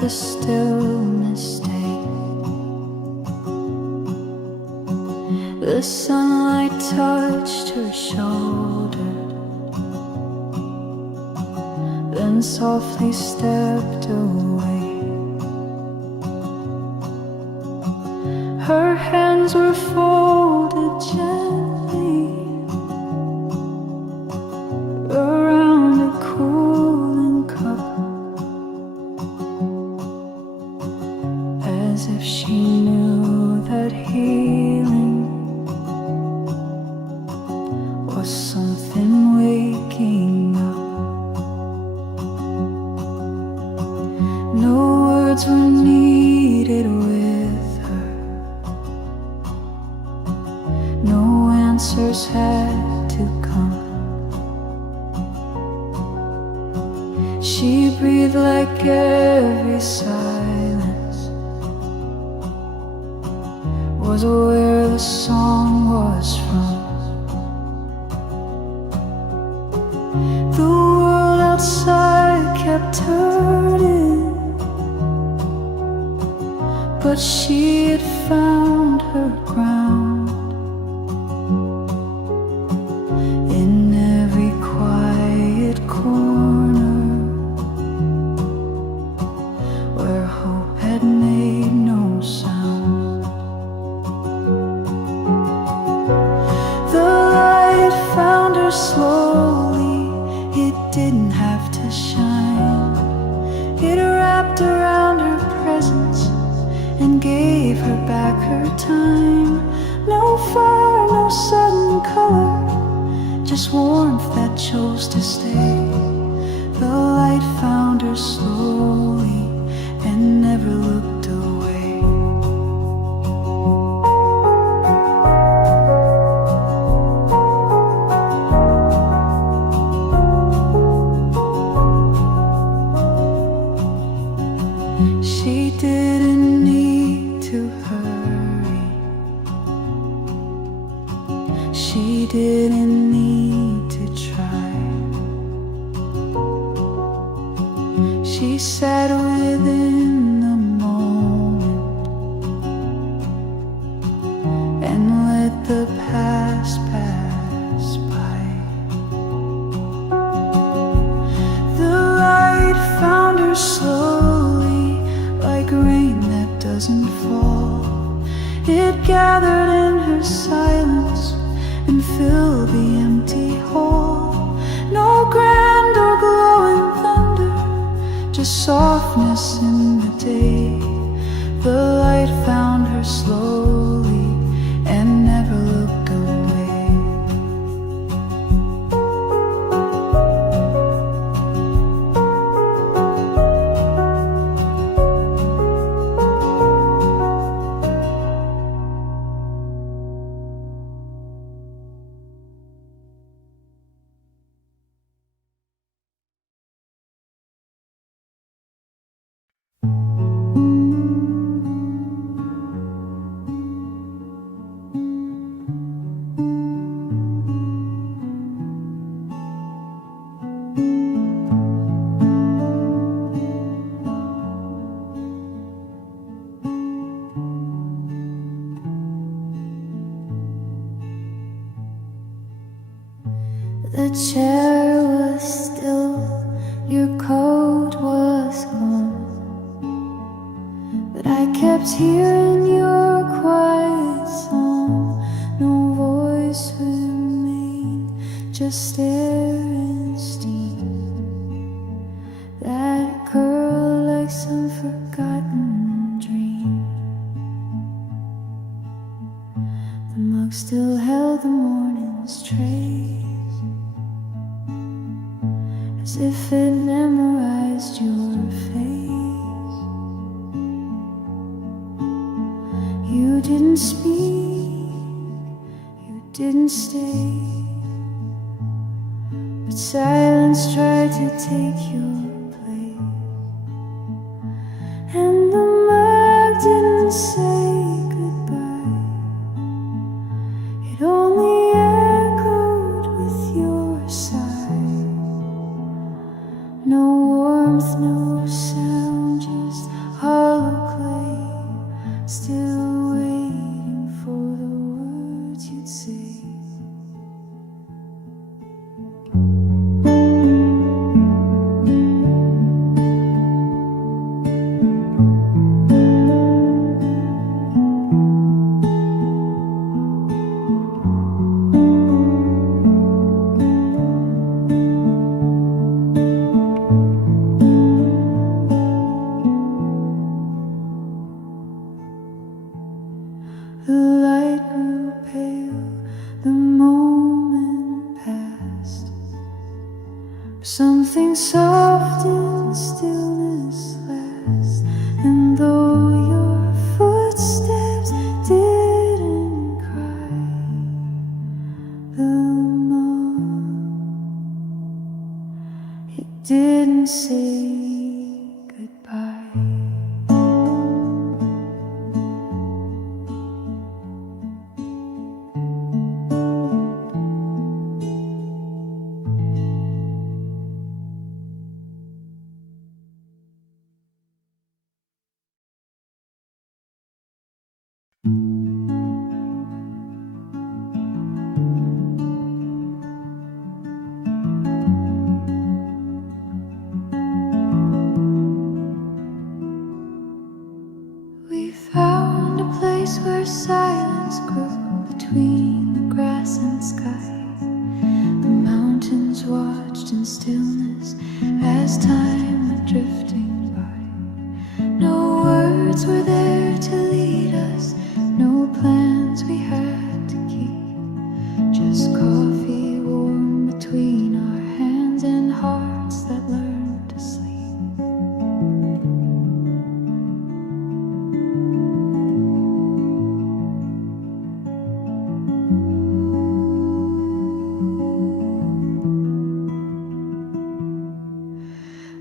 the stillness stay. The sunlight touched her shoulder, then softly stepped away. Her hands were folded gently around a cooling cup, as if she knew that healing was something waking up. No words were needed with her, no answers had to come. She breathed like every silence was where the song was from. The world outside kept turning, but she had found her ground. In every quiet corner where hope had made no sound, the light found her slowly. It didn't have to shine. It wrapped around her presence and gave her back her time. No fire, no sudden color, just warmth that chose to stay. The light found her slowly and never looked away. She didn't need to hurry. She didn't need to try. She sat within the moment and let the past pass by. The light found her slowly, like rain that doesn't fall. It gathered in her silence and filled the empty hall. No grand or glowing thunder, just softness in the day. The light found her slowly and never looked away. The chair was still, your coat was gone, but I kept hearing your quiet song. No voice remained, just air and steam that curled like some forgotten dream. The mug still held the morning's trace, as if it memorized your face. You didn't speak, you didn't stay, but silence tried to take your place. And the mug didn't say goodbye, it only echoed with your sigh. No warmth, no sound, just Something soft in stillness last, and though your footsteps didn't cry, the moon, it didn't say goodbye. We found a place where silence grew between the grass and sky. The mountains watched in stillness as time went drifting by. No words were there to lead us, no plans we had to keep, just coffee warm between our hands and hearts that learned to sleep.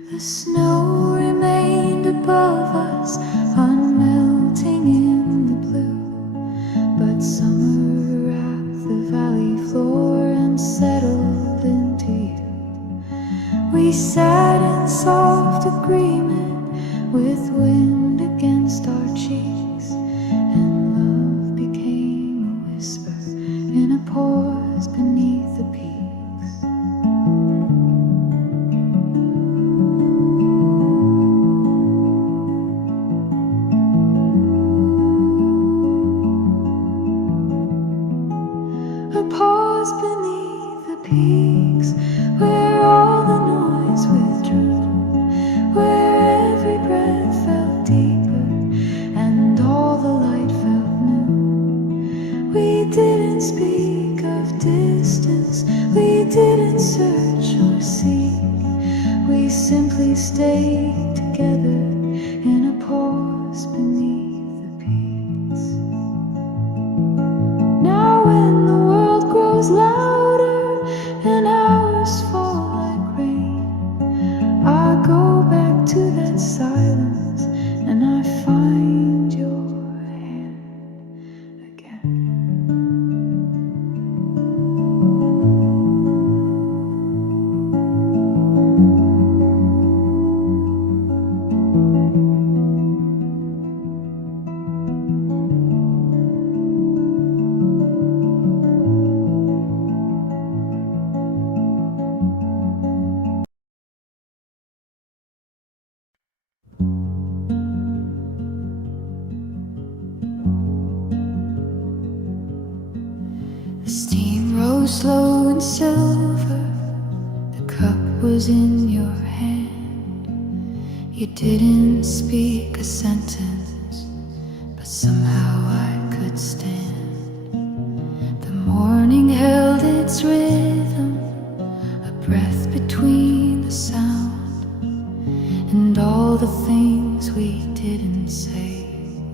The snow remained above us, unmelting in the blue, but summer wrapped the valley floor and settled into you. We sat in soft agreement with wind against our cheeks, and love became a whisper in a pause beneath the peaks. A pause beneath the peaks, where all the noise withdrew, where every breath felt deeper and all the light felt new. We didn't speak of distance, we didn't search or seek, we simply stayed together in a pause beneath the peaks. Now when the world grows louder and hours fall like rain, I go back to that silence and I find your hand again. The steam rose slow and silver, the cup was in your hand. You didn't speak a sentence, but somehow I could stand. The morning held its rhythm, a breath between the sound, and all the things we didn't say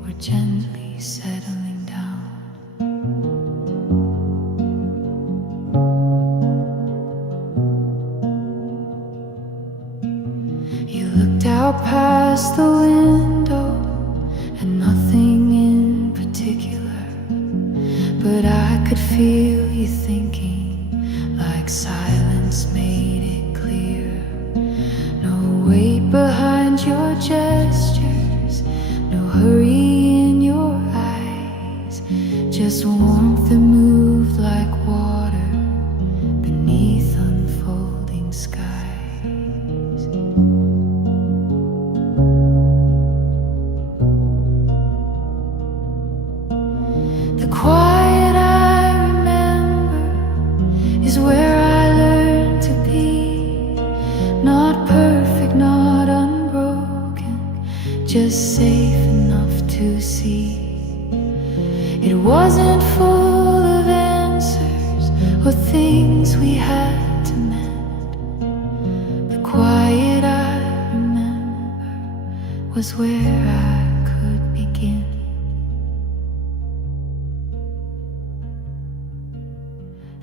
were gently settling down. You looked out past the window and nothing in particular, but I could feel you thinking, like silence made it clear. No weight behind your gestures, no hurry in your eyes, just warmth that moved like water beneath unfolding skies. The quiet I remember is where I learned to be, not perfect, not unbroken, was where I could begin.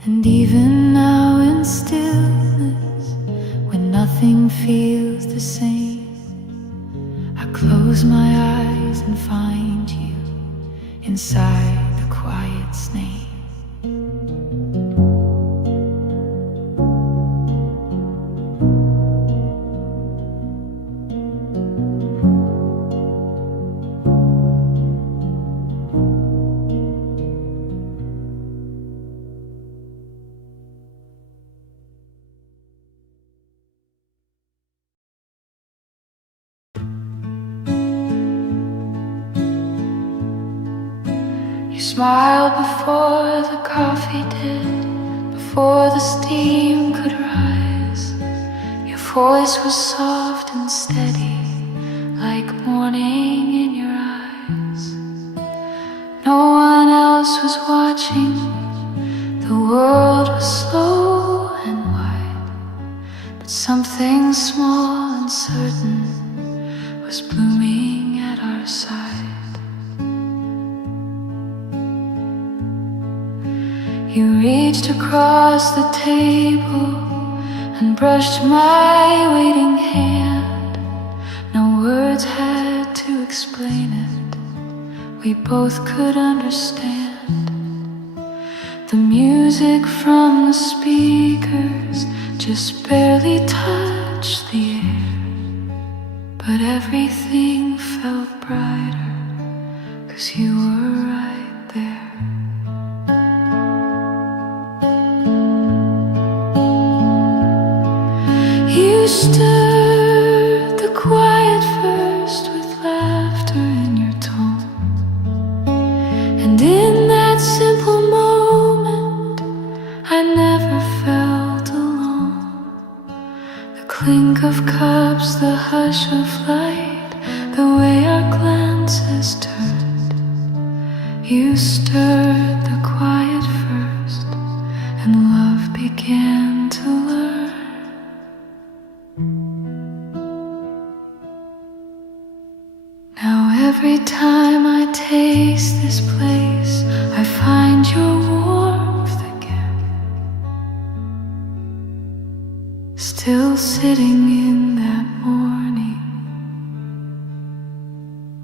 And even now in stillness, when nothing feels the same, I close my eyes and find you inside the quiet's name. You smiled before the coffee did, before the steam could rise. Your voice was soft and steady, like morning in your eyes. No one else was watching, the world was slow and wide, but something small and certain was blooming at our side. You reached across the table and brushed my waiting hand. No words had to explain it, we both could understand. The music from the speakers just barely touched the air, but everything felt brighter, 'cause you were right there. You stirred the quiet first with laughter in your tone, and in that simple moment I never felt alone. The clink of cups, the hush of light, the way our glances turned. You stirred the quiet first, and love began to learn. Now every time I taste this place, I find your warmth again, still sitting in that morning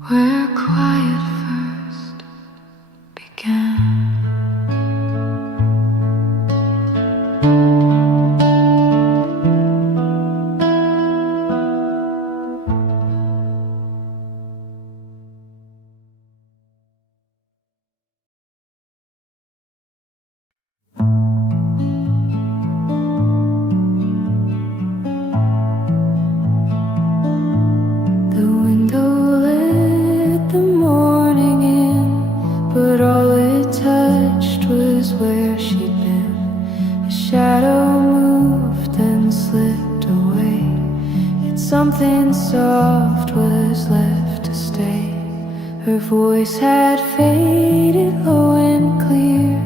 where quiet first began. Something soft was left to stay. Her voice had faded low and clear,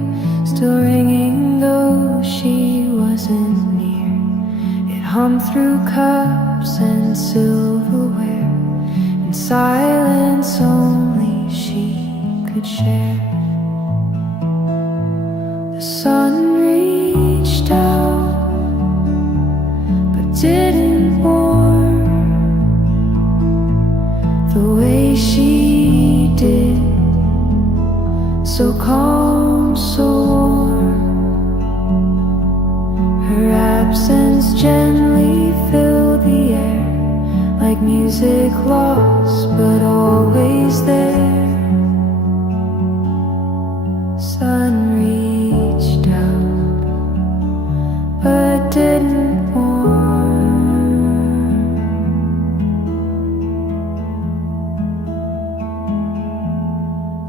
still ringing though she wasn't near. It hummed through cups and silverware, in silence only she could share. The sun reached out, but didn't warm the way she did, so calm, so warm. Her absence gently filled the air, like music lost but always there. Sun reached out, but didn't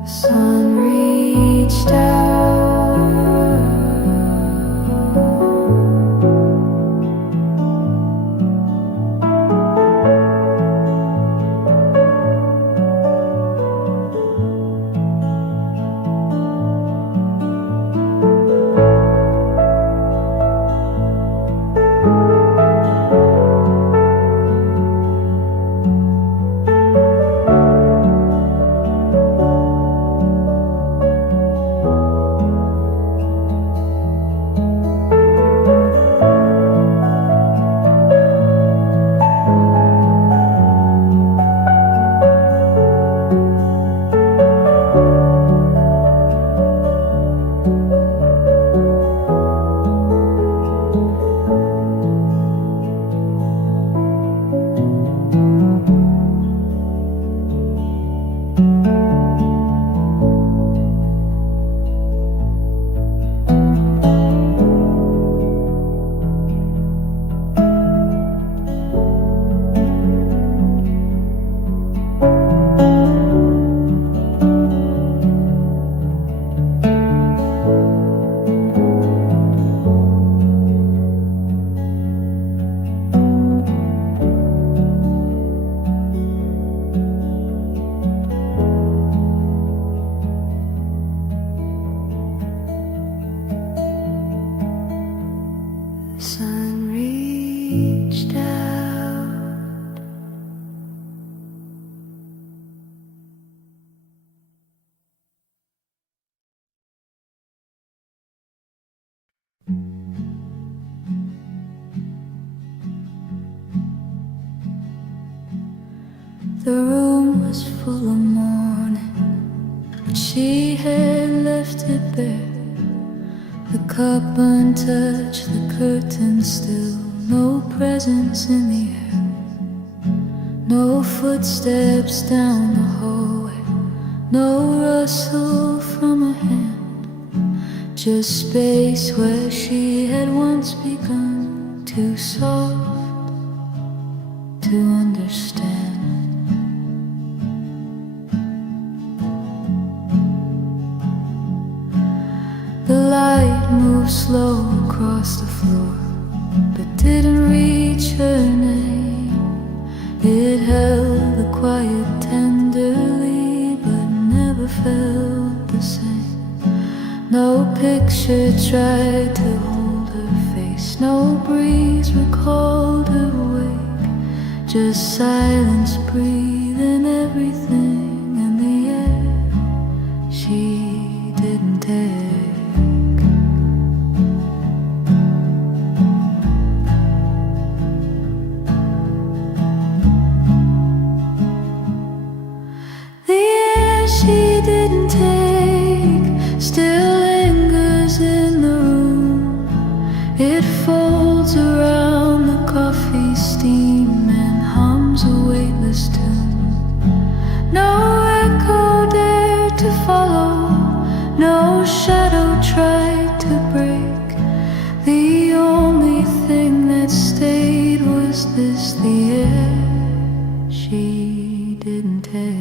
sun reached out. sun reached out. The room was full of morning, but she had left it bare. The cup untouched, the curtain still, no presence in the air. No footsteps down the hallway, no rustle from a hand. Just space where she had once begun, too soft to understand. The light moved slow across the floor, but didn't reach her name. It held the quiet tenderly, but never felt the same. No picture tried to hold her face, no breeze recalled her wake. Just silence breathing everything in the air she didn't take. She didn't take, still lingers in the room. It folds around the coffee steam and hums a weightless tune. No echo dared to follow, no shadow tried to break. The only thing that stayed was this, the air she didn't take.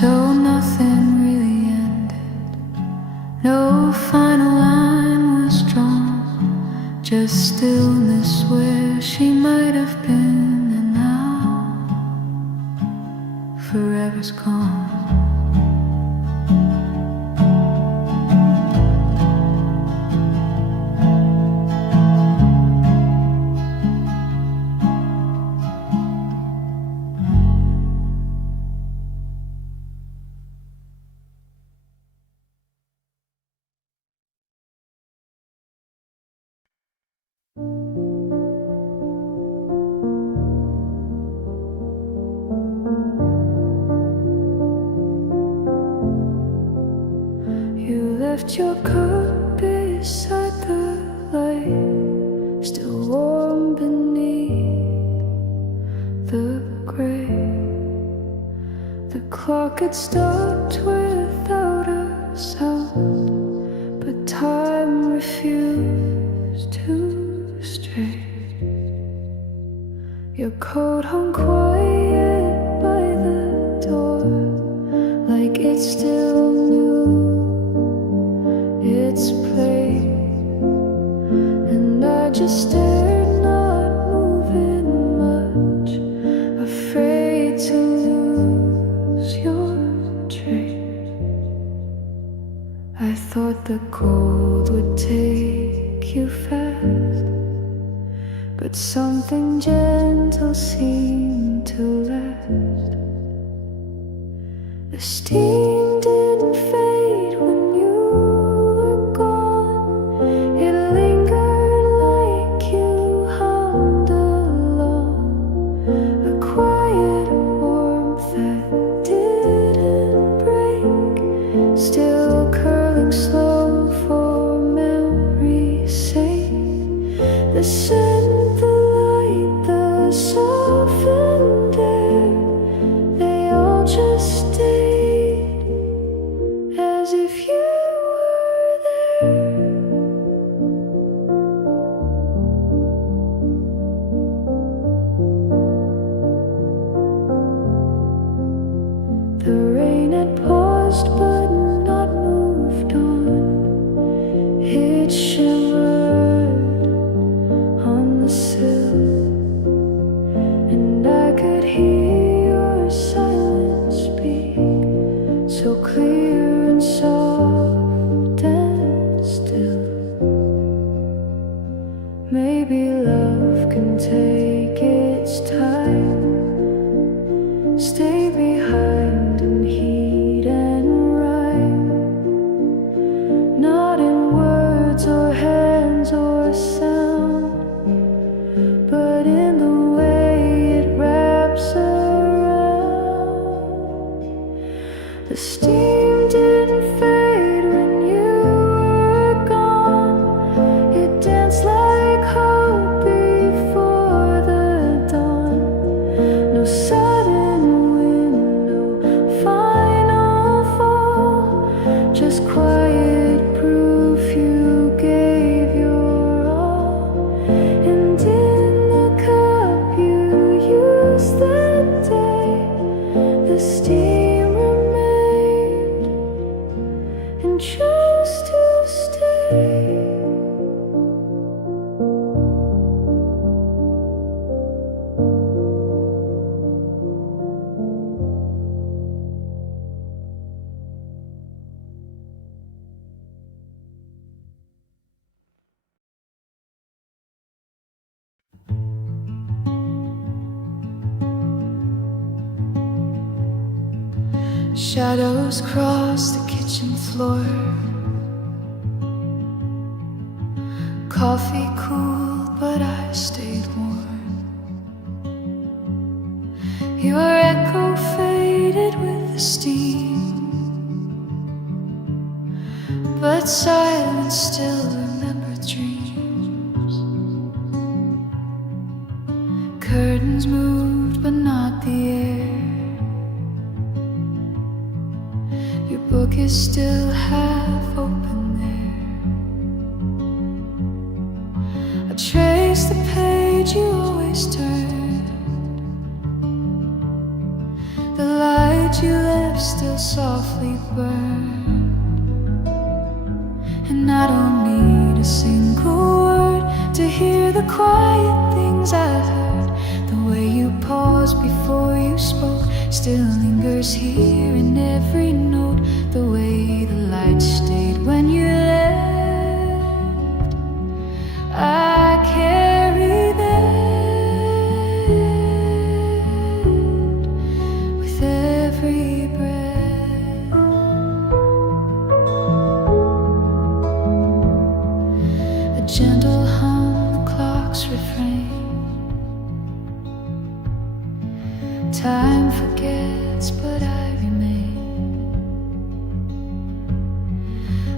So nothing really ended, no final line was drawn, just stillness where she might have been, and now forever's gone. Left your cup beside the light, still warm beneath the gray. The clock had stopped without a sound, but time refused to stray. Your coat hung quiet by the door, like it still knew its place, and I just stared, not moving much, afraid to lose your trace. I thought the cold would take you fast, but something gentle seemed to last. The steam didn't fade when the scent, the light, the softened air, they all just stayed as if you were there. The rain had paused but not moved on. It shimmered on the sill. Shadows cross the kitchen floor. Coffee cooled, but I stayed warm. Your echo faded with the steam, but silence still remembered dreams. Curtains moved, but not the air. Your book is still half open there. I trace the page you always turned. The light you left still softly burned. And I don't need a single word to hear the quiet things I heard. The way you paused before you spoke still lingers here in every note. The way the light stayed when you left, I carry that with every breath. A gentle hum, the clock's refrain. Time forgets, but I remain.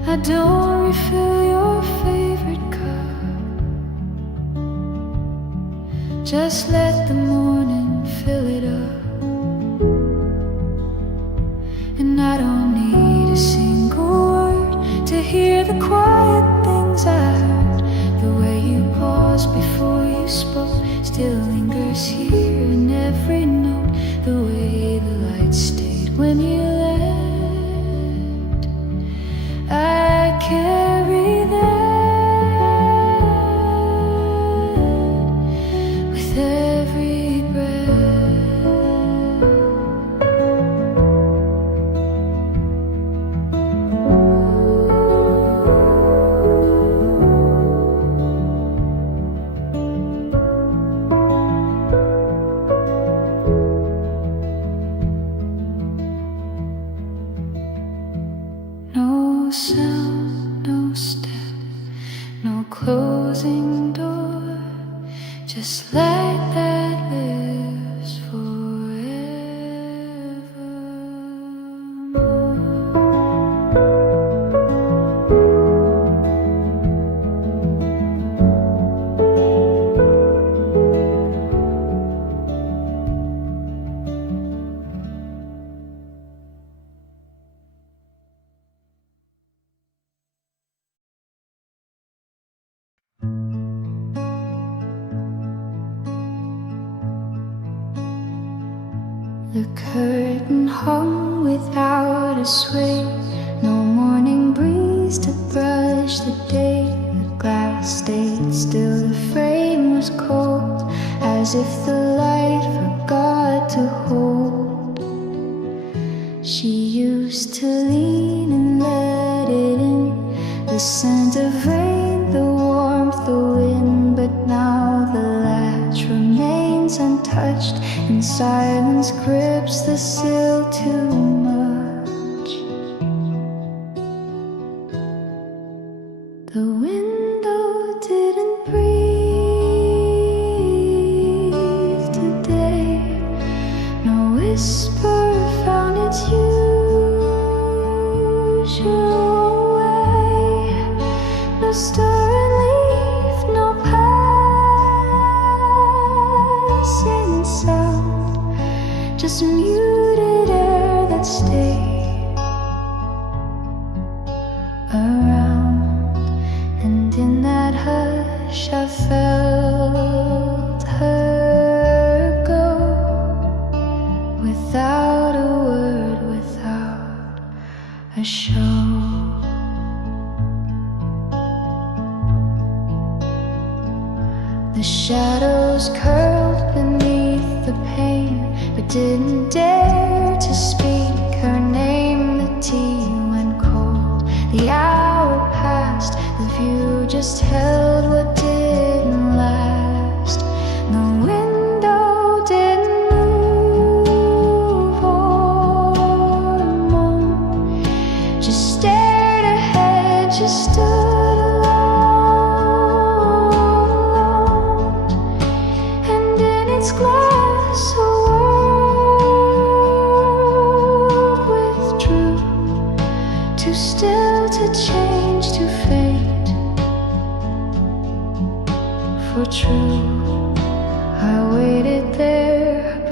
I don't refill your favorite cup. Just let the morning fill it up. And I don't need a single word to hear the quiet things I heard. The way you paused before you spoke still lingers here in every note. The way the light stayed when you left, I carry that with every breath. No sound, no step, no closing door, just light that lives The curtain hung without a sway. No morning breeze to brush the day. The glass stayed still, the frame was cold, as if the light forgot to hold. She used to lean and let it in, the scent of rain, the warmth, the wind. But now the latch remains untouched, and silence grips the sill too much. The window didn't breathe today. No whisper found its usual way. No stirring leaf, no passing sound, just muted air that stayed around. And in that hush I felt her go, without a word, without a show. The shadows curled beneath the pane, but didn't dare to speak her name. The tea went cold, the hour passed, the view just held what didn't last. The window didn't move or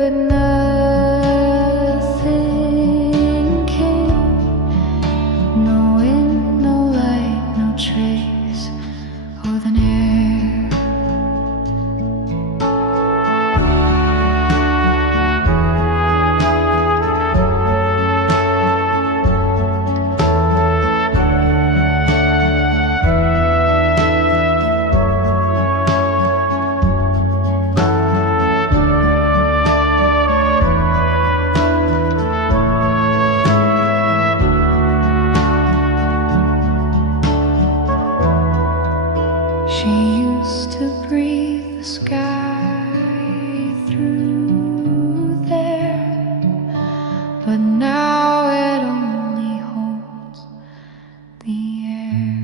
but nothing came. No wind, no light, no trace or than air. She used to breathe the sky through there, but now it only holds the air.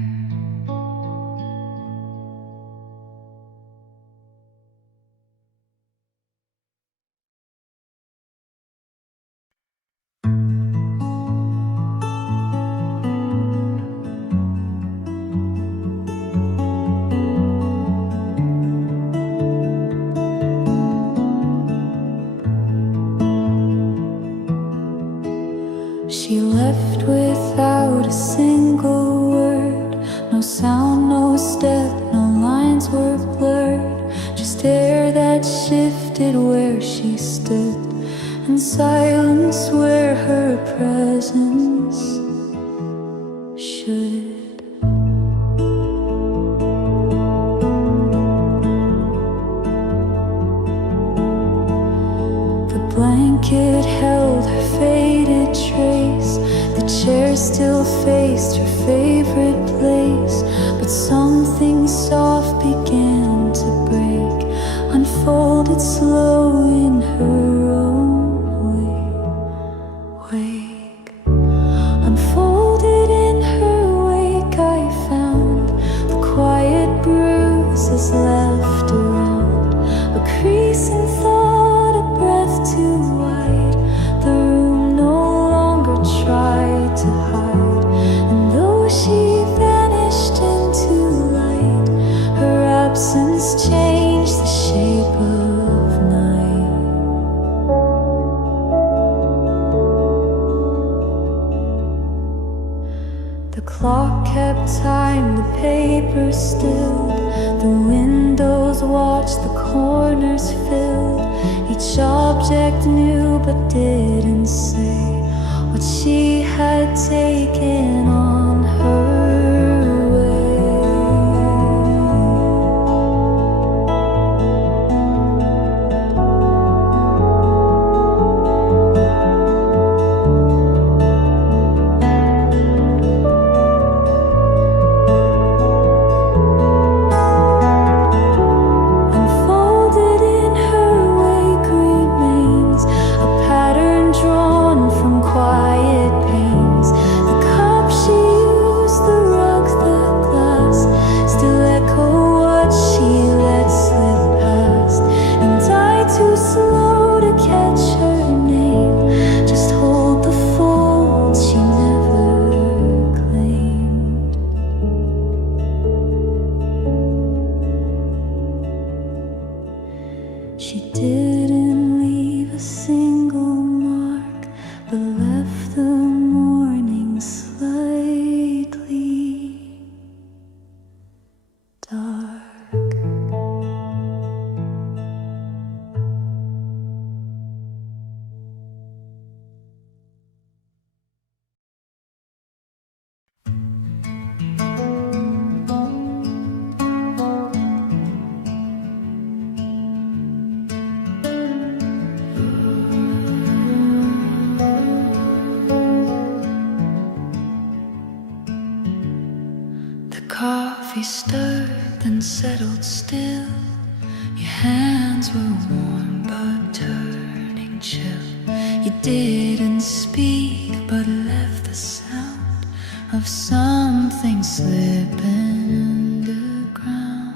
She left without a single word. No sound, no step, no lines were blurred. Just air that shifted where she stood, and silence where her presence should. The blanket held her faded trace. The chair still faced her favorite place, but something soft began to break, unfolded slow in her own wake. Unfolded in her wake, I found the quiet bruises left around, a creasing thought, a breath too wide. The room no longer tried to hide, and though she vanished into light, her absence changed the shape of night. The clock kept time, the paper stilled, the windows watched, the corners filled. Each object knew but didn't say what she had taken on her way. Unfolded in her wake remains a pattern drawn from quiet pains. The cup she used, the rugs, the glass, still echo what she let slip past. And I, too slow to catch her name, just hold the fold she never claimed. She didn't leave a single mark, but left the morning slightly dark. The coffee stirred, then settled still. Your hands were warm but turning chill. You didn't speak but left the sound of something slipping underground.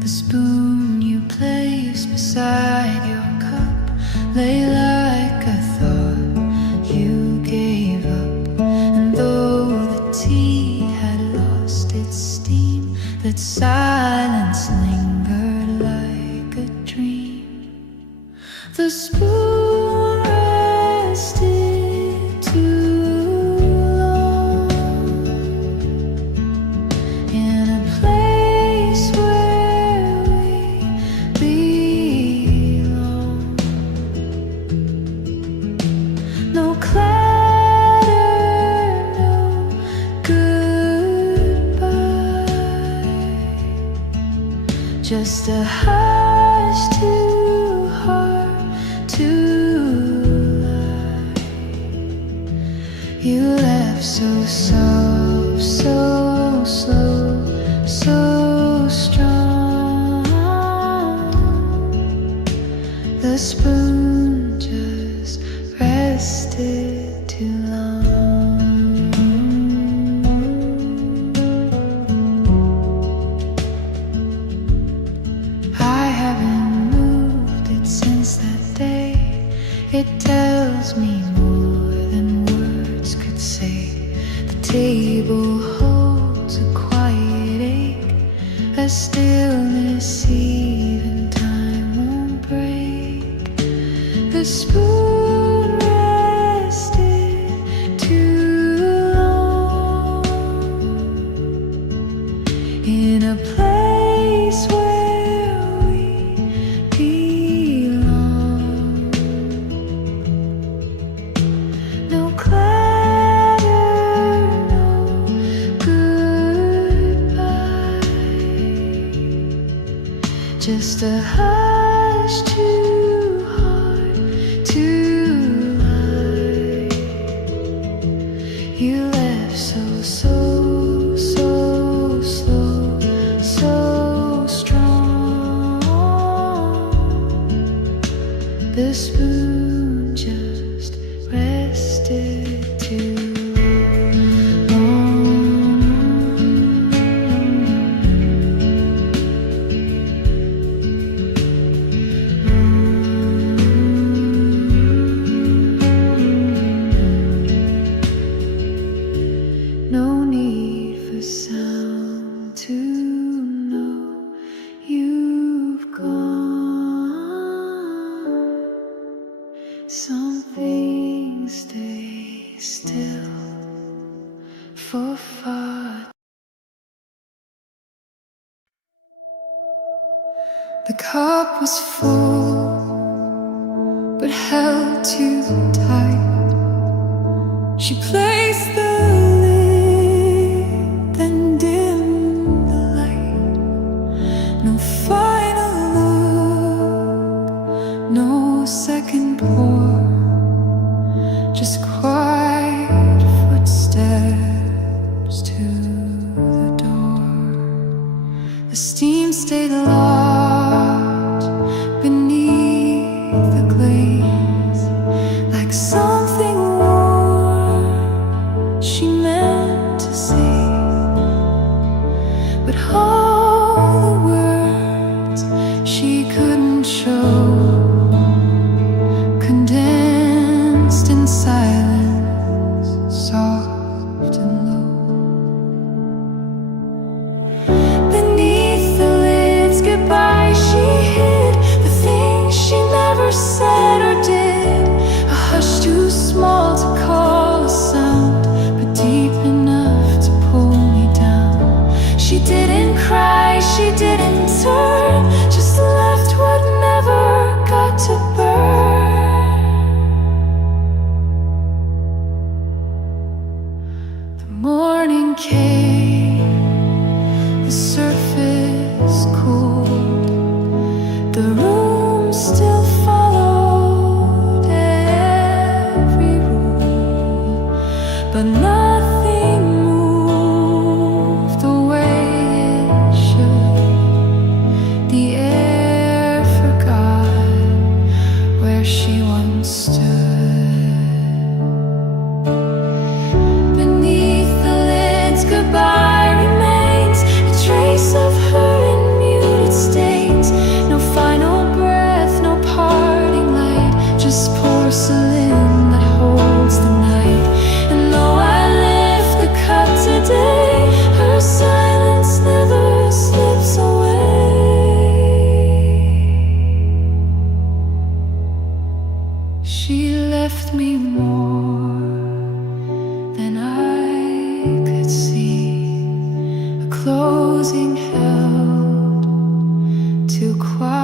The spoon you placed beside your cup lay like a thought you gave up. And though the tea had lost its steam, that silence lingered like a dream. just a hush too hard to lie. You left so soft, so slow, so strong. The spoon just rested too long. I haven't moved it since that day. It tells me more than words could say. The table holds a quiet ache, a stillness even time won't break. The spoon rested too long in a place where we belong. No clatter, no goodbye, just a hush too hard to lie. You left so slow, so strong. The spoon just rested too long. No need for sound to know you've gone. Some things stay still for far. The cup was full, but held too tight. She placed the lid, then dimmed the light. No final look, no second pour, just quiet footsteps to the door. The steam stayed locked beneath the glaze, like something warm she meant to say. But all the words she couldn't show, condensed in silence, soft and low. Beneath the lids, goodbye she hid the things she never said or did. A hush too small to call a sound, but deep enough to pull me down. She didn't cry, she didn't turn, just left what never got to burn. The morning came, the surface cooled, the room still followed every rule, but nothing moved the way it should. The air forgot where she once stood. Beneath the lids, goodbye remains, a trace of her in muted states. No final breath, no parting light, just porcelain that holds the night. And though I lift the cup today, her silence never slips away. She left me more than I could see, a closing held too quietly.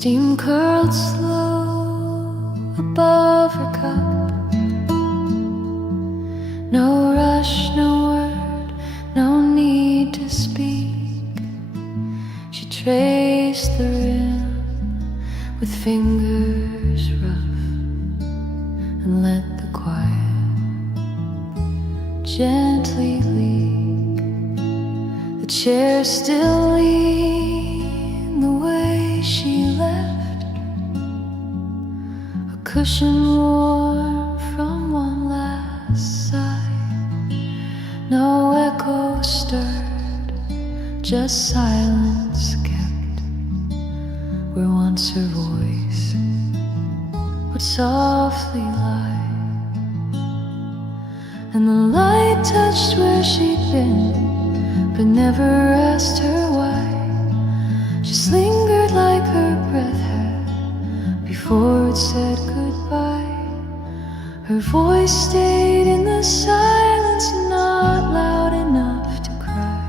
Steam curled slow above her cup. No rush, no word, no need to speak. She traced the rim with fingers rough and let the quiet gently leak. The chair still leaned the way she left, a cushion warm from one last sigh. No echo stirred, just silence kept where once her voice would softly lie. And the light touched where she'd been, but never asked her why. Just lingered like her breath had before it said goodbye. Her voice stayed in the silence, not loud enough to cry.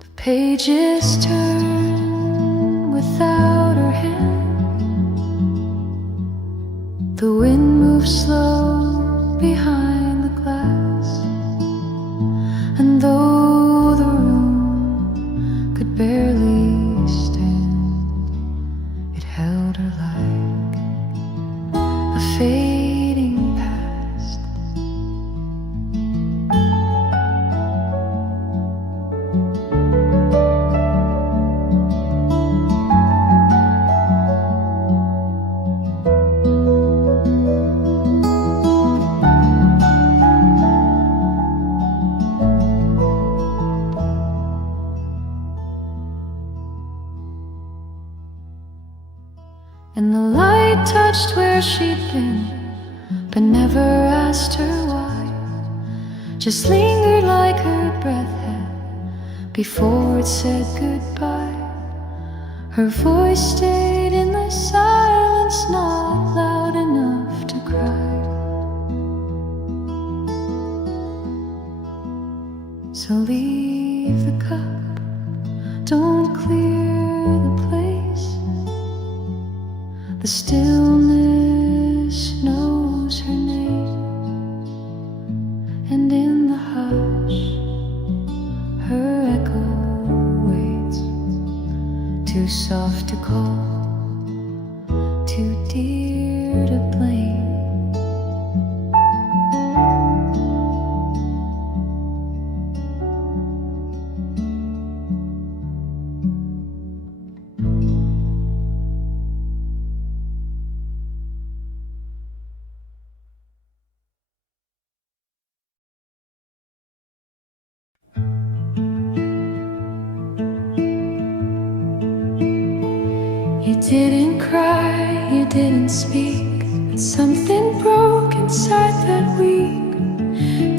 The pages turned without her hand. The wind moved slow behind the glass, and though the room could barely stand, it held her like a fading past. And the light touched where she'd been, but never asked her why. Just lingered like her breath had before it said goodbye. Her voice stayed in the silence, not loud enough to cry. So leave the cup, don't clear the place. The stillness knows her name, and in the hush her echo waits, too soft to call, too dear to blame. You didn't cry, you didn't speak, but something broke inside that week.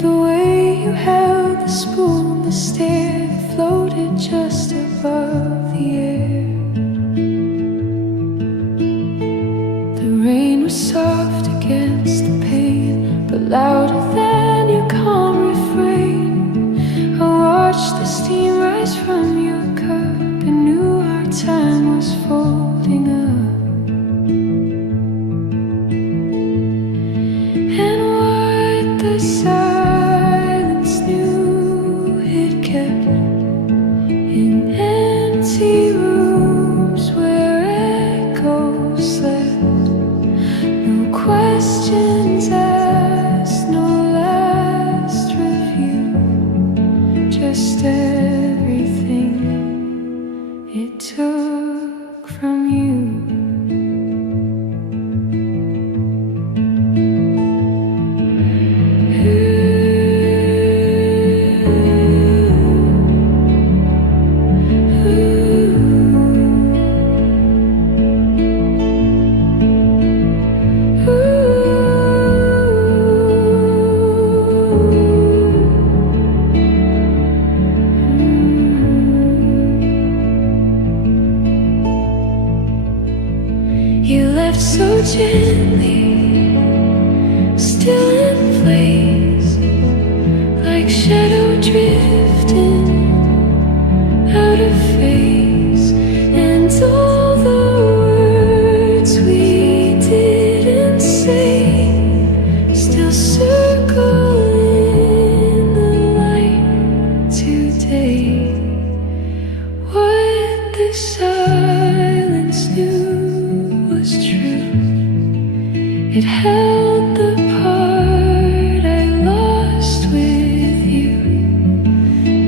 The way you held the spoon, the stare that floated just above the air. The rain was soft against the pane, but louder than your calm refrain. I watched the steam rise from your cup and knew our time was folding up. And what the silence knew it kept in empty rooms where echoes slept. No questions asked, no last review, just everything it took from you. You left so gently, still in place, like shadow drifting face, and all the words we didn't say still circle in the light today. What the silence knew was true. It held the part I lost with you.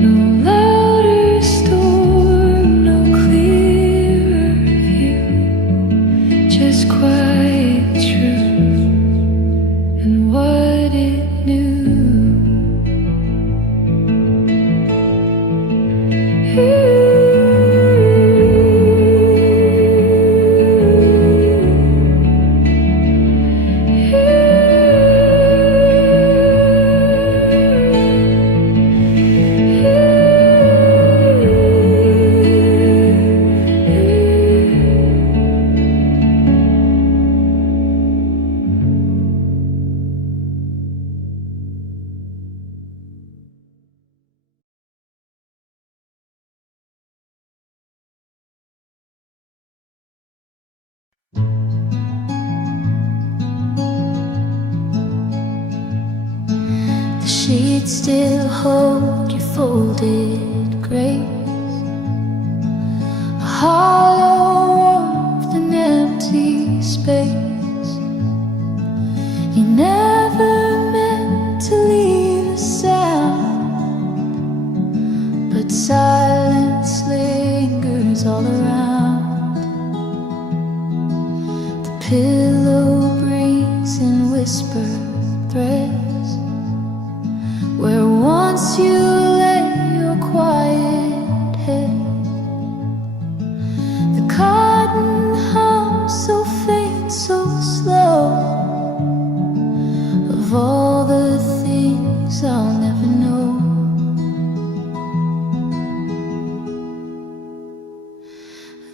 No louder storm, no clearer view, just quiet truth and what it knew. The sheets still hold your folded grace, a hollow warmth and empty space. You never meant to leave a sound, but silence lingers all around. The pillow breeze and whisper threads where once you lay your quiet head. The cotton hums so faint, so slow, of all the things I'll never know.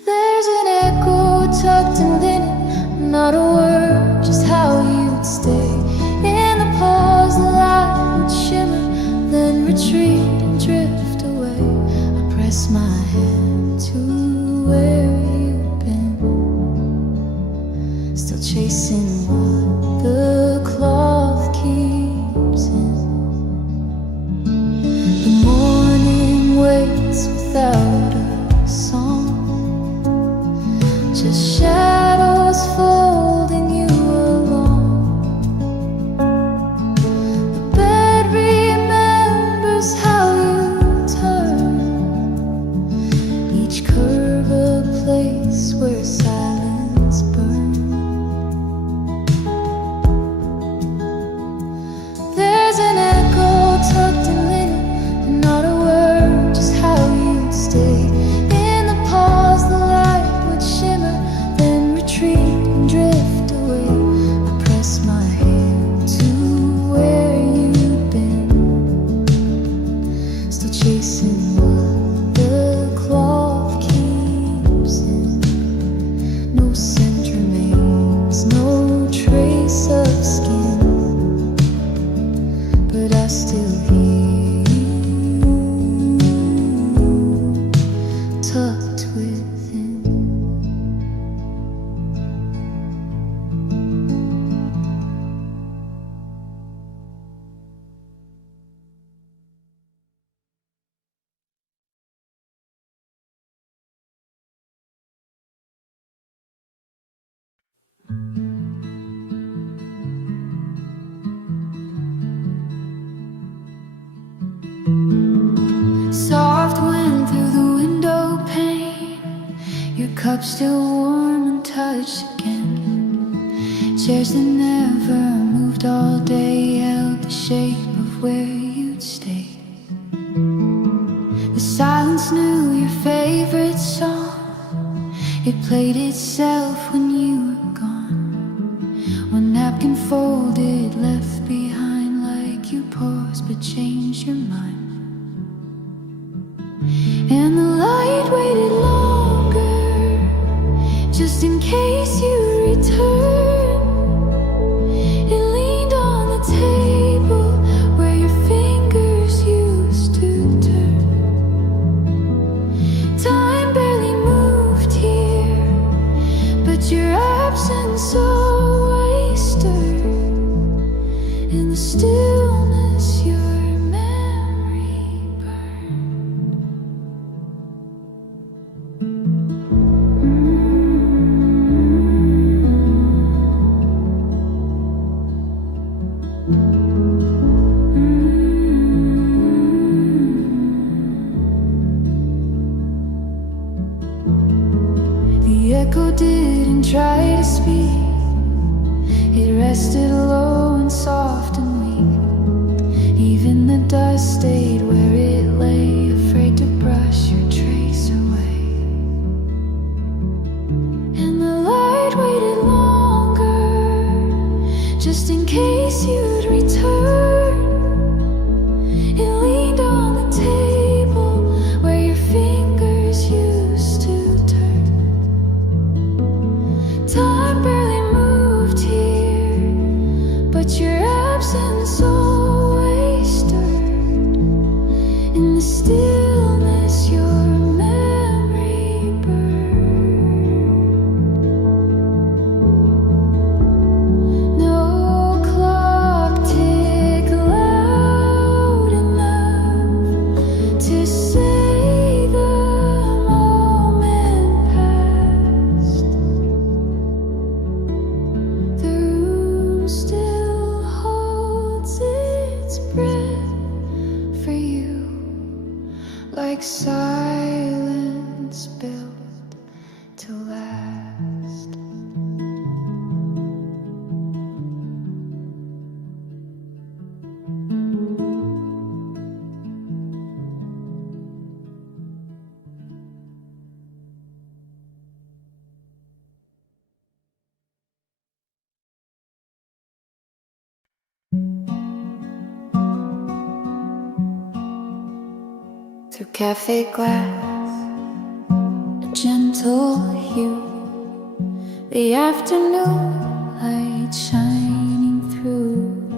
There's an echo tucked in linen, not a word, just how you'd stay. In the pause, the light would shimmer, then retreat and drift away. I press my hand to where you've been, still chasing what the cloth keeps in. The morning waits without a song, just shadows folding you along. The bed remembers how you turn, each curve a place where silence burns. There's an echo tucked in linen, not a word, just how you'd stay. In the pause, the light would shimmer, then retreat and drift away. I press my hand to where you've been, still chasing what the cloth keeps in. No scent remains, no trace of skin, but I still hear you tucked within. Soft wind through the window pane, your cup still warm and touched again. Chairs that never moved all day held the shape of where you'd stay. The silence knew your favorite song, it played itself when you were gone. One napkin folded, left behind, like you paused but changed your mind. And the light waited longer, just in case you return. It leaned on the table where your fingers used to turn. Time stillness your memory burned. The echo didn't try to speak. It rested low and soft and weak. Even the dust stayed where it lay, afraid to brush your trace away. And the light waited longer, just in case you'd return. It leaned on the table where your fingers used to turn. Time barely moved here, but your absence always stirred. In the stillness your memory burned. No clock ticked loud enough to say the moment passed. The room still holds its breath for you, like silence built to last. Through cafe glass, a gentle hue, the afternoon light shining through.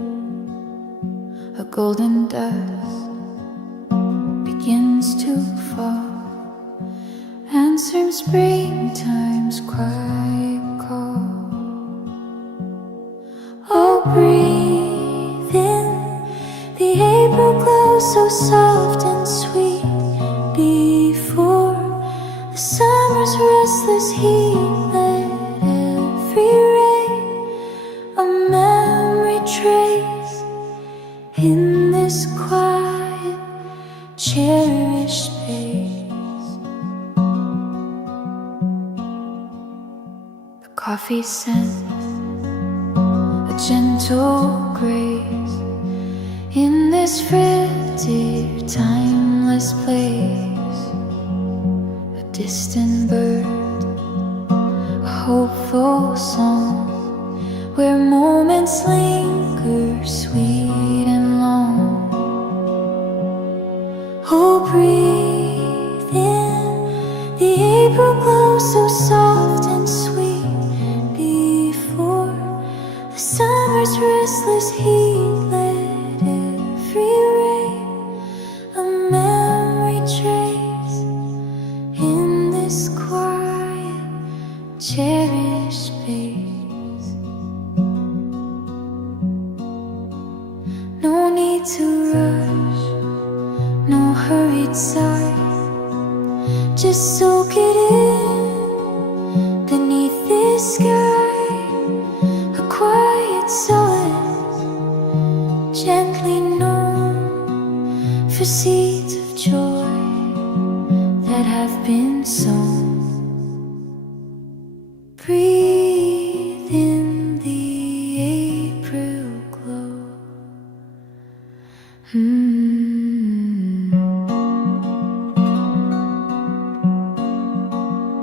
A golden dust begins to fall, answering springtime's quiet call. Oh, breathe in the April glow, so soft and sweet. Before the summer's restless heat let every ray a memory trace in this quiet, cherished space. The coffee scent, a gentle grace in this frigid, timeless place. A distant bird, a hopeful song, where moments linger sweet and long. Oh, breathe in the April glow, so soft and sweet. Before the summer's restless heat let every ray a memory trace in this quiet, cherished space. No need to rush, no hurried sigh, just soak it in beneath this sky. A quiet solace, gently known, for seeds of joy that have been sown. Breathe in the April glow.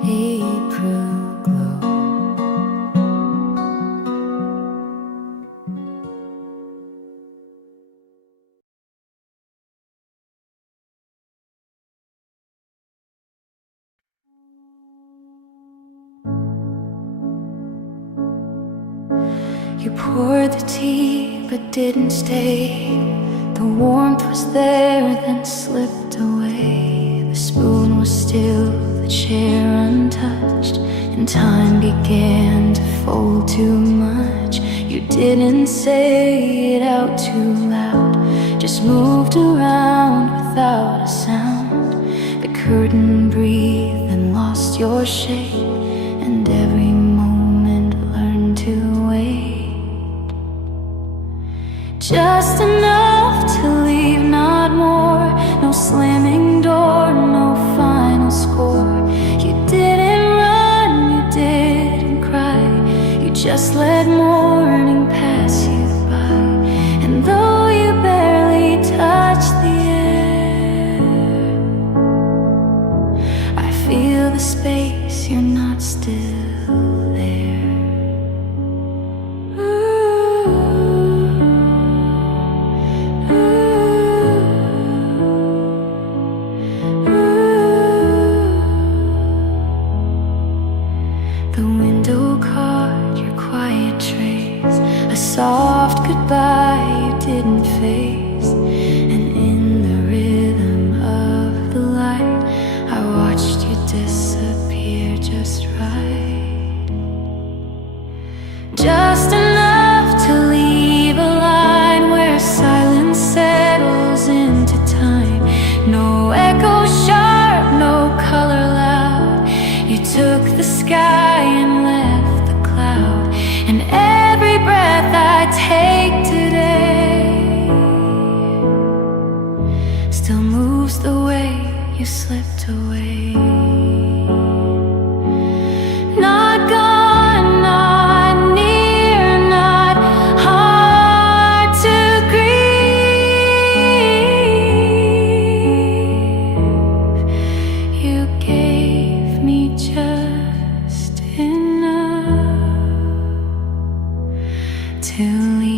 April glow. You poured the tea but didn't stay. The warmth was there then slipped away. The spoon was still, the chair untouched, and time began to fold too much. You You didn't say it out too loud, just moved around without a sound. The curtain breathed and lost your shape, and every moment learned to wait. Just enough to leave, not more. No slamming door, no final score. You didn't run, you didn't cry, you just let morning pass you by. And though you barely touched the air, I feel the space, you're not still there. The window caught your quiet trace, a soft goodbye you didn't face. And in the rhythm of the light, I watched you disappear just right. Just enough to leave a line where silence settles into time. No echo sharp, no color loud. You took the sky and left the cloud. And every breath I take today still moves the way you slipped away. Not gone, not near, not hard to grieve. You gave me just enough to leave.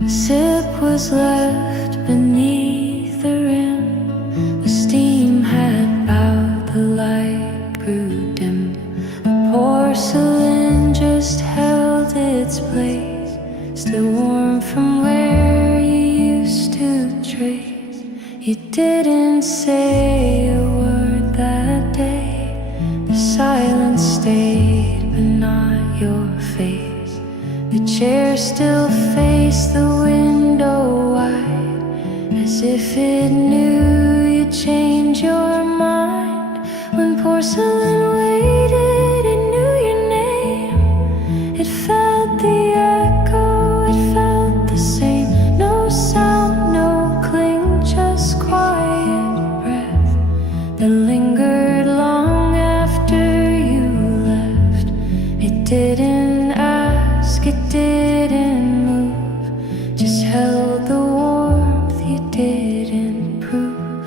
A sip was left beneath the rim. The steam had bowed, the light grew dim. The porcelain just held its place, still warm from where you used to trace. You didn't say a word that day. The silence stayed, but not your face. The chair still faced the window wide, as if it knew you'd change your mind. When porcelain waited, it knew your name. It felt the echo, it felt the same. No sound, no cling, just quiet breath that lingered long after you left. It didn't ask, it didn't move, just held the warmth you didn't prove.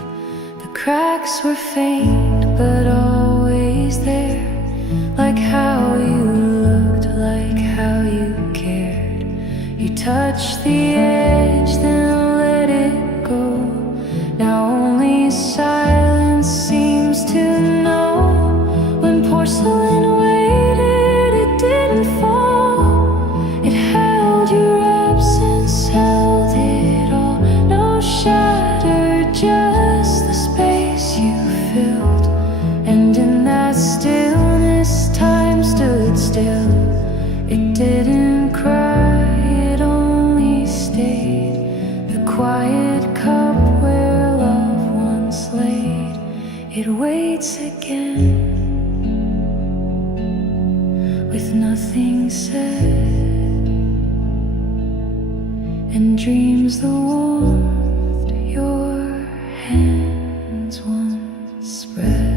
The cracks were faint but always there, like how you looked, like how you cared. You touched the edge, then let it go. Now only silence seems to know. When porcelain waited, it didn't fall. It held your absence, held it all. No shatter, just the space you filled. And in that stillness, time stood still. It didn't cry, it only stayed. The quiet cup where love once laid. It waits again, with nothing said, and dreams the warmth your hands once spread.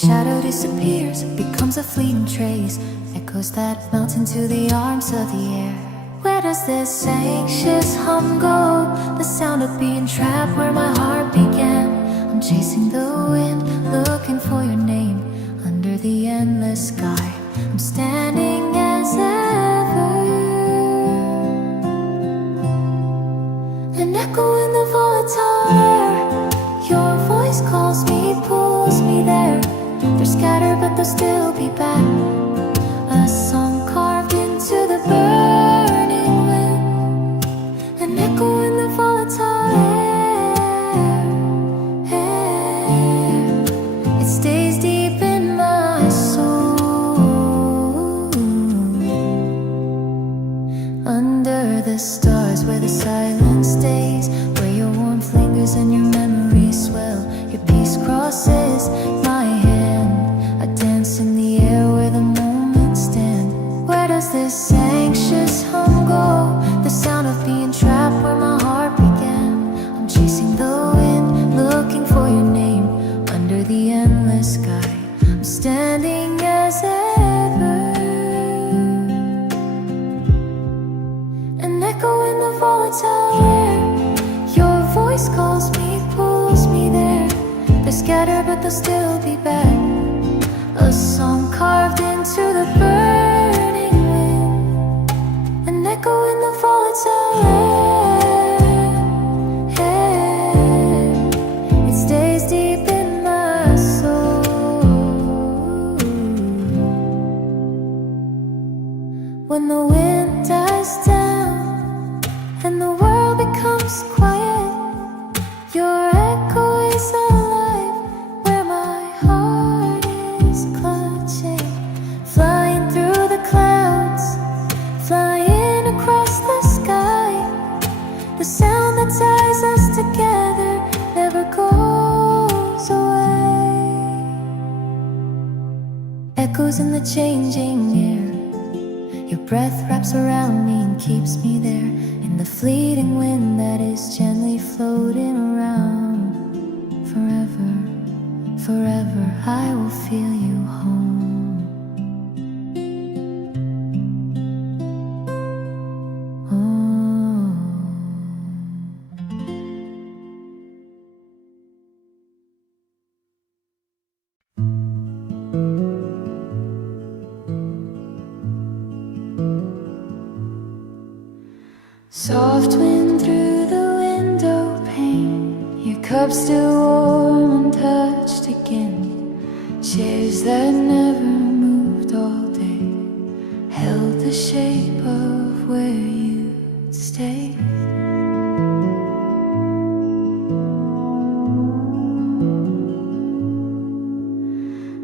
shadow disappears, becomes a fleeting trace, echoes that melt into the arms of the air. Where does this anxious hum go? The sound of being trapped where my heart began. I'm chasing the wind, looking for your name under the endless sky. I'm standing as ever, an echo in the volatile air. Your voice calls me, pulls me there. They're scattered but they'll still be back. A song carved into the burning wind, an echo in the volatile air. It stays deep in my soul, under the stars where the silence stays, where your warmth lingers and your memories swell. Your peace crosses my hand, I dance in the air where the moments stand. Where does this anxious hum go? The sound of being trapped where my heart began. I'm chasing the wind, looking for your name under the endless sky. I'm standing as ever, an echo in the volatile air. Your voice calls me, pulls me there. They're scattered but they'll still be back. A song carved into the burning wind, an echo in the volatile air. It stays deep in my soul. When the wind dies down and the world becomes quiet, your echo is alive where my heart is clutching. Flying through the clouds, flying across the sky. The sound that ties us together never goes away. Echoes in the changing air. Your breath wraps around me and keeps me there, in the fleeting wind that is gently floating around. Forever, forever I will feel you home. Oh. Soft wind through the window pane, your cup still warm, untouched again. Chairs that never moved all day held the shape of where you'd stay.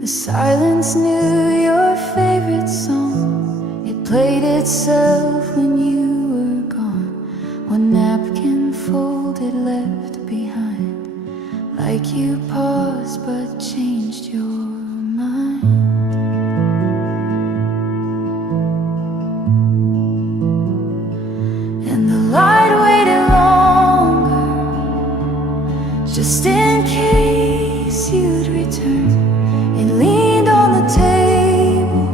The silence knew your favorite song. It played itself when you were gone. One napkin folded left behind, like you paused but changed your mind. And the light waited longer, just in case you'd return. It leaned on the table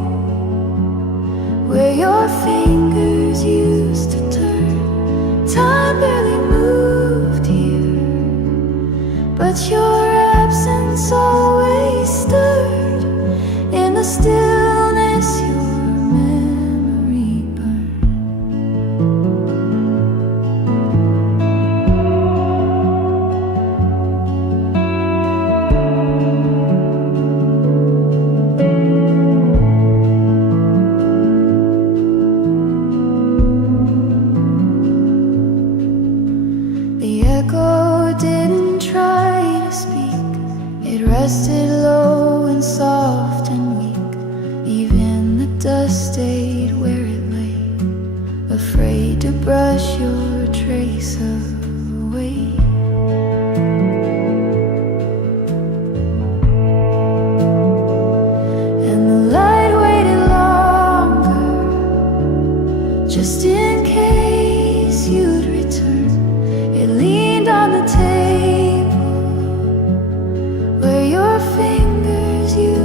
where your fingers used to turn. Time barely moved here, but your absence always stirred. In the stillness your memory burned. The echo didn't try to speak. It rested low and soft and weak. Even the dust stayed where it lay, afraid to brush your trace away. And the light waited longer, just in case you'd return. It leaned on the table where your fingers used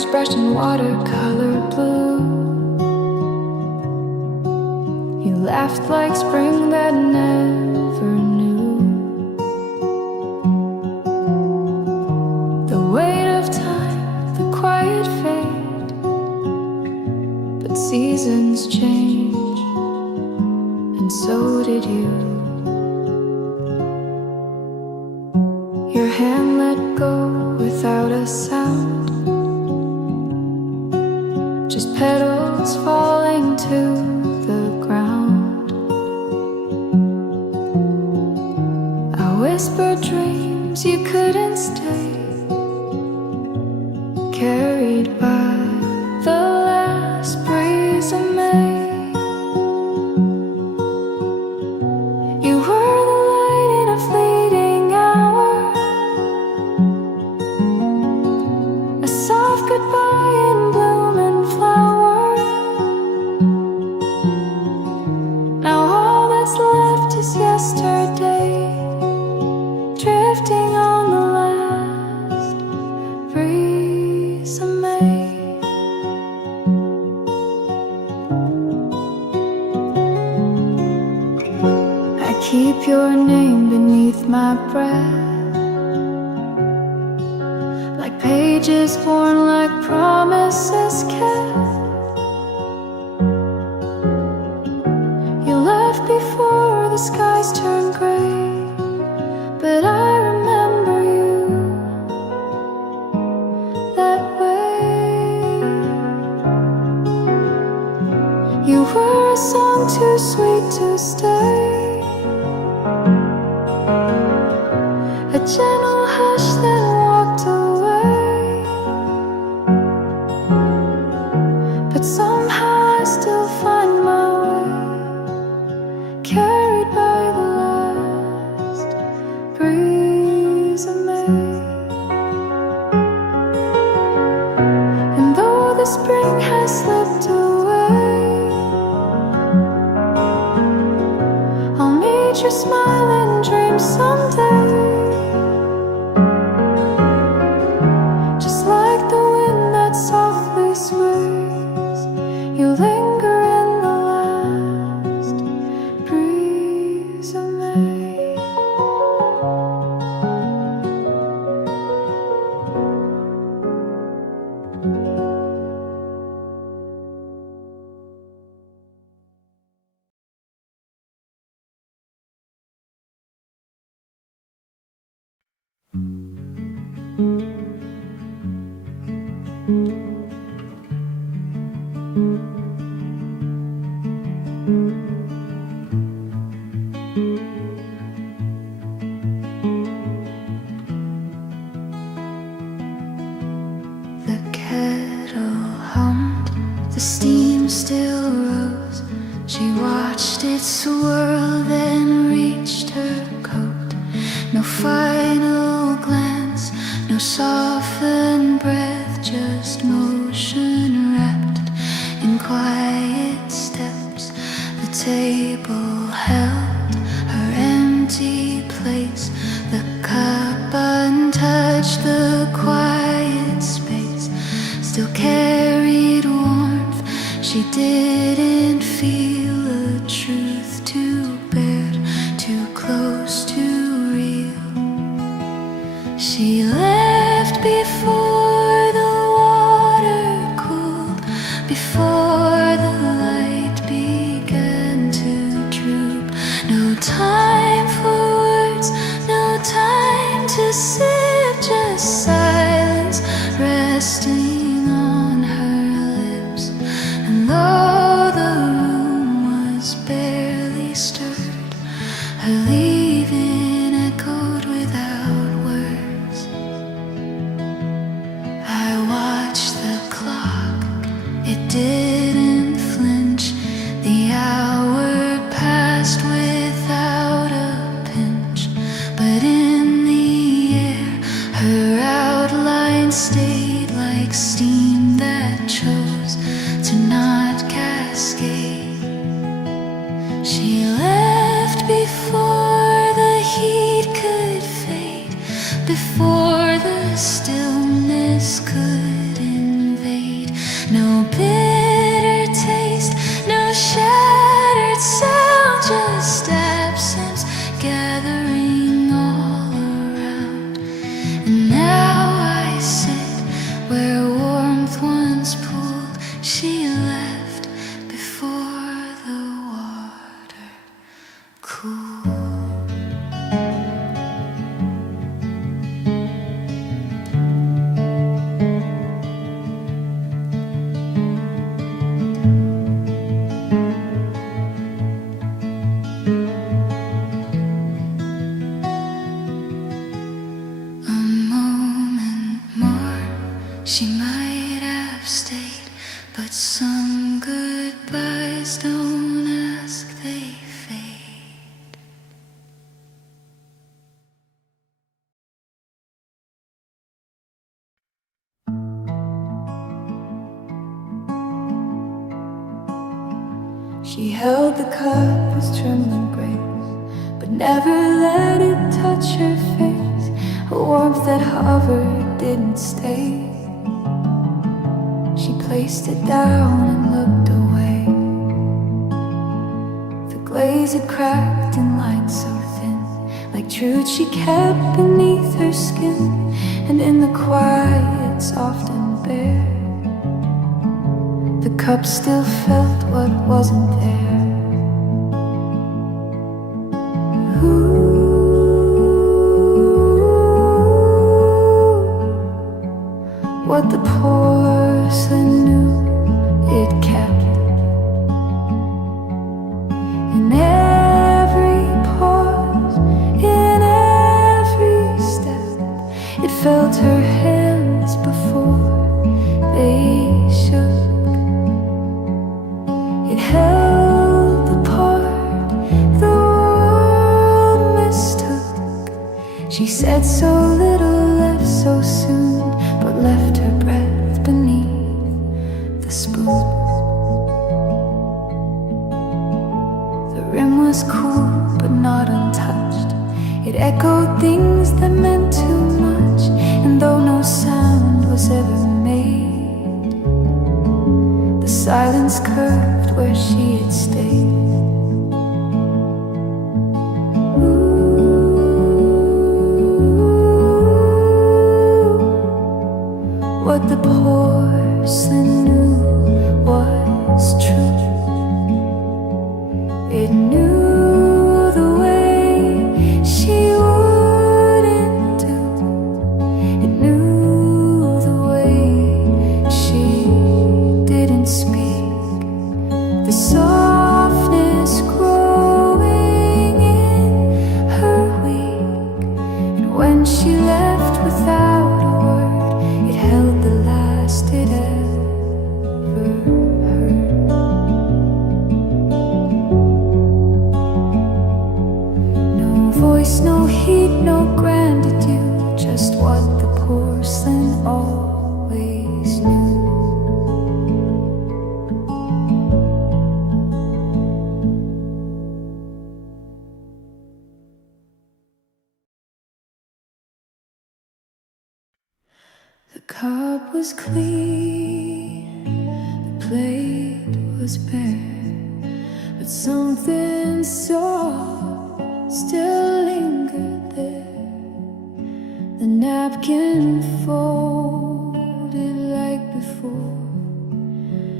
was brushed in watercolor blue. You laughed like spring that never knew the weight of time, the quiet fade. But seasons change, and so did you. Your hand let go without a sound, just petals falling to the ground. I whispered dreams you couldn't stay, carried by the last breeze of May. You were the light in a fleeting hour, a soft goodbye in bloom and flower. Now all that's left is yesterday, drifting on the last breeze of May. I keep your name beneath my breath, like pages worn, like promises kept. You left before the skies turned gray, but I remember you that way. You were a song too sweet to stay, a gentle hush that walked away. But somehow I still find my way, carried by the last breeze of May. And though the spring has slipped away, I'll meet your smiling dreams someday. Just like the wind that softly sways, you linger in the last breeze of May. The kettle hummed, the steam still rose. She watched it swirl, then reached her coat. No final glance, no softened breath, just motion wrapped in quiet steps. The table held her empty place, the cup untouched, the quiet space still carried warmth. She didn't feel a truth to bear, too close to real. She left before the water cooled, before the light began to droop. No time for words, no time to sip, just silence resting on her lips. And though the room was barely stirred, her leaving echoed without words. I watched the clock, it didn't flinch. The hour passed without a pinch, but in the air her outline stayed like steam that chose to not cascade. She left before the heat could fade, before the stillness could invade. No bitter taste, no shattered sound, just absence gathering all around. And now I sit where warmth once pooled. She left before the water cooled. She might have stayed, but some goodbyes don't ask, they fade. She held the cup with trembling grace, but never let it touch her face. A warmth that hovered didn't stay. She placed it down and looked away. The glaze had cracked in lines so thin, like truth she kept beneath her skin. And in the quiet, soft and bare, the cup still felt what wasn't there. What the porcelain knew it kept. In every pause, in every step, it felt her hands before they shook. It held the part the world mistook. She said so little, left so soon, but left her breath beneath the spoon. The rim was cool but not untouched. It echoed things that meant too much, and though no sound was ever made, the silence curved where she had stayed. What the porcelain knew was true. It knew the way she wouldn't do. It knew the way she didn't speak. The softness growing in her wake. And when she left without a word, it held the last it ever heard. No voice, no heat, no gratitude, just what the porcelain always knew. The cup was clean, the plate was bare, but something soft still lingered there. The napkin folded like before,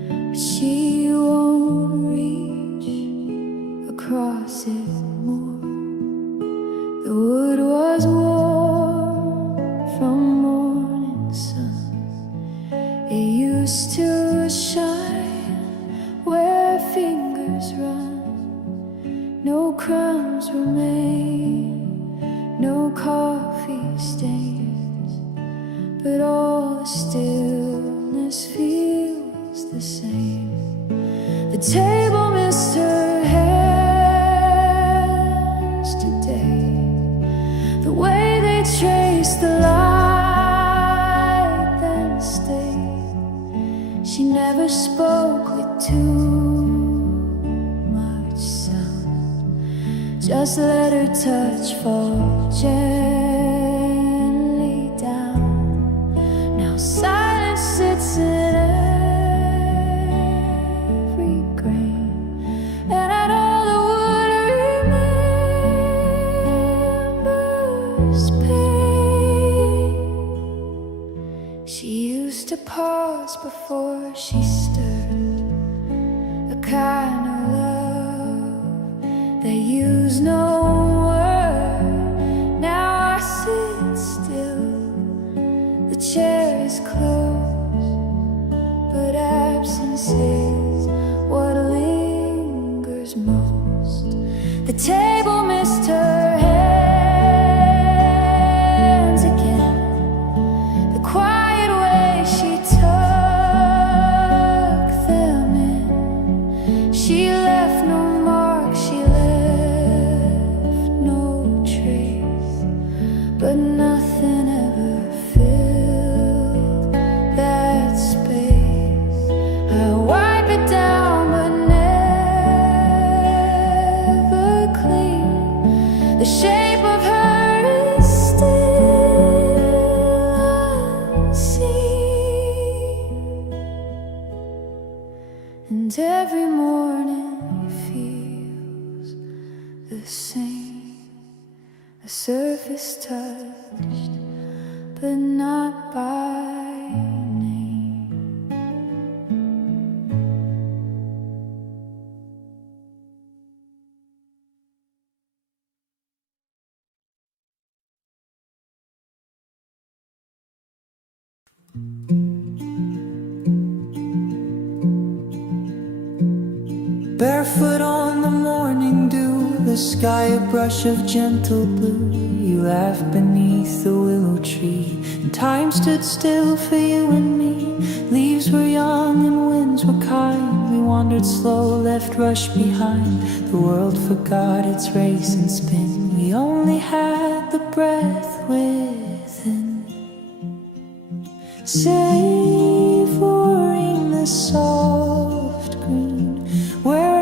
but she won't reach across it more. The wood was warm from morning sun. It used to shine where fingers run. No crumbs remain, no coffee stains, but all the stillness feels the same. The table missed her hands today, the way they traced the light then stayed. She never spoke with too much sound, just let her touch fall gently down. Now silence sits in happiness is what lingers most. The table missed her hands again, the quiet way she took them in. She left no mark, she left no trace, but nothing ever filled that space. I wipe it down but never clean. The shape of her is still unseen, and every morning feels the same. The surface touched, but not by name. Barefoot on the morning dew, the sky a brush of gentle blue. You laughed beneath the willow tree, and time stood still for you and me. Leaves were young and winds were kind. We wandered slow, left rush behind. The world forgot its race and spin. We only had the breath within, savoring the soft green, where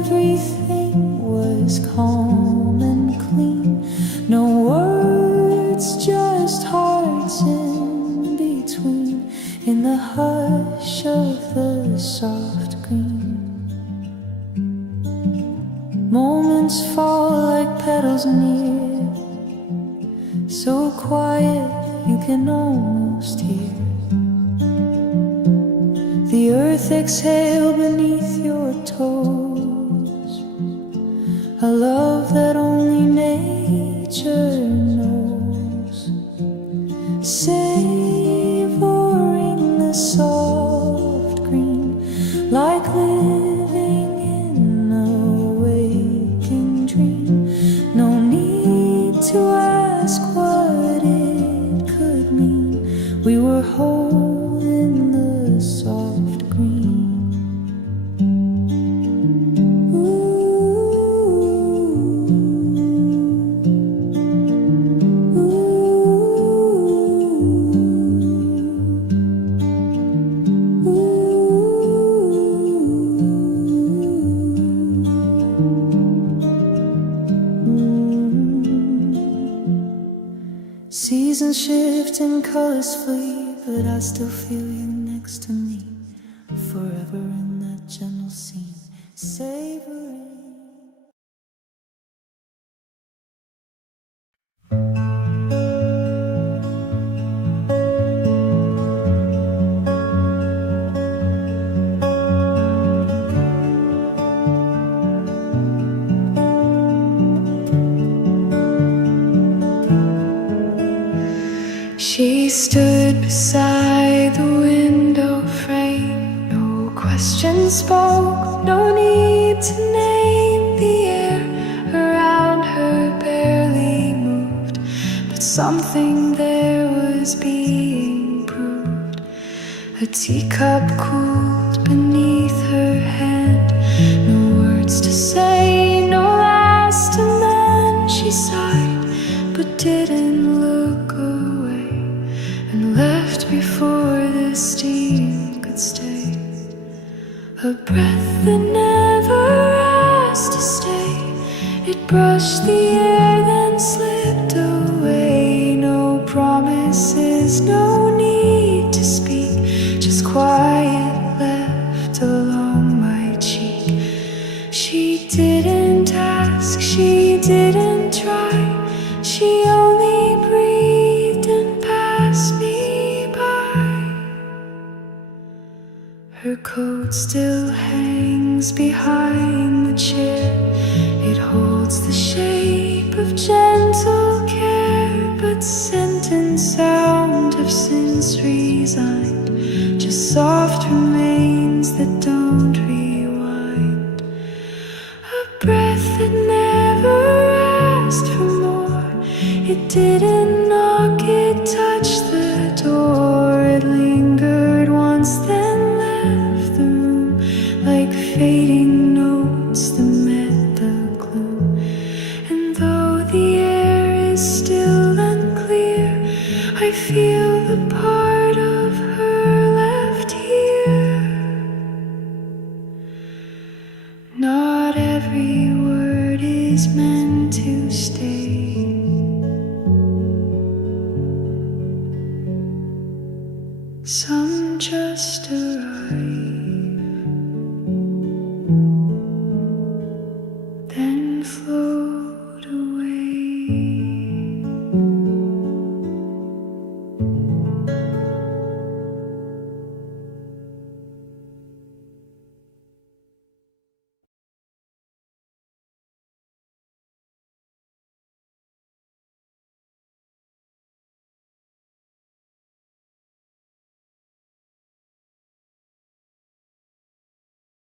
everything was calm and clean. No words, just hearts in between, in the hush of the soft green. Moments fall like petals near, so quiet you can almost hear the earth exhale beneath your toes, a love that only nature knows, savoring the soft green, like living in a waking dream. No need to ask what it could mean. We were whole in the soft green. Seasons shift and colors flee, but I still feel you next to me, forever in that gentle scene, savoring. She stood beside the window frame, no questions spoke, no need to name. The air around her barely moved, but something there was being brewed. A teacup cooled beneath her hand, no words to say, no last demand. She sighed, but didn't look away, and left before the steam could stay. A breath that never asked to stay, it brushed the air then slipped away. No promises, no need to speak, just quiet left along my cheek. She didn't ask, she didn't try, she only breathed and passed me by. Her coat still hangs behind the chair, it holds the shape of gentle care, but scent and sound have since resigned, just soft remains